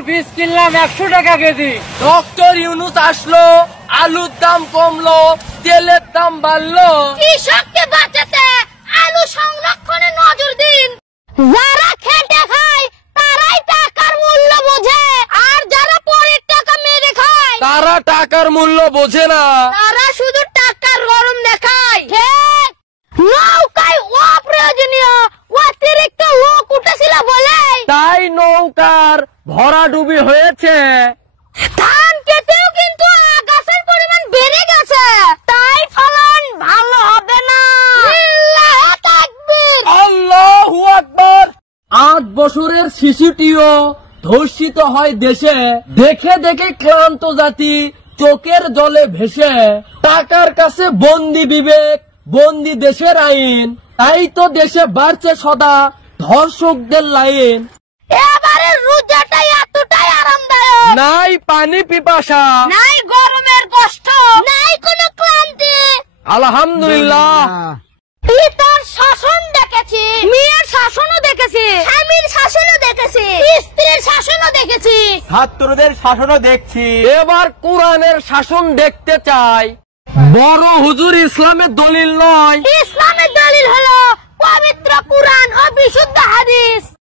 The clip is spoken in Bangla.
আলুর বীজ কিনলাম 100 টাকা কেজি। ডক্টর ইউনূস আসলো, আলুর দাম কমলো, তেলের দাম বাড়লো। কৃষককে বাঁচাতে আলু সংরক্ষণে নজর দিন। যারা খেটে খায় তারাই টাকার মূল্য বোঝে, আর যারা পরের টাকা মেরে খায় তারা টাকার মূল্য বোঝে না। তারা শুধু টাকার গরম দেখায়। ঠিক, নৌকায় অপ্রয়োজনীয় অতিরিক্ত লোক উঠেছিল বলে তাই নৌকার ভরাডুবি হয়েছে। ধান খেতেও কিন্তু আগাছার পরিমাণ বেড়ে গেছে, তাই ফলন ভালো হবে না। আল্লাহু তাকবীর। আল্লাহু আকবার। 8 বছরের শিশুটিও ধর্ষিত হয় দেশে, দেখে দেখে ক্লান্ত জাতি চোখের জলে ভেসে। টাকার কাছে বন্দি বিবেক, বন্দি দেশের আইন, তাই তো দেশে বাড়ছে সদা ধর্ষকদের লাইন। এবারে রোজাটা এতটাই আরামদায়ক, নাই পানি পিপাসা, নাই গরমের কষ্ট, নাই কোনো ক্লান্তি। আলহামদুলিল্লাহ। পিতার শাসন দেখেছি, মেয়ের শাসনও দেখেছি, স্বামীর শাসনও দেখেছি, স্ত্রীর শাসনও দেখেছি, ছাত্রদের শাসনও দেখছি। এবার কোরআনের শাসন দেখতে চাই। বড় হুজুর ইসলামের দলিল নয়, ইসলামের দলিল হলো পবিত্র কুরআন ও বিশুদ্ধ হাদিস।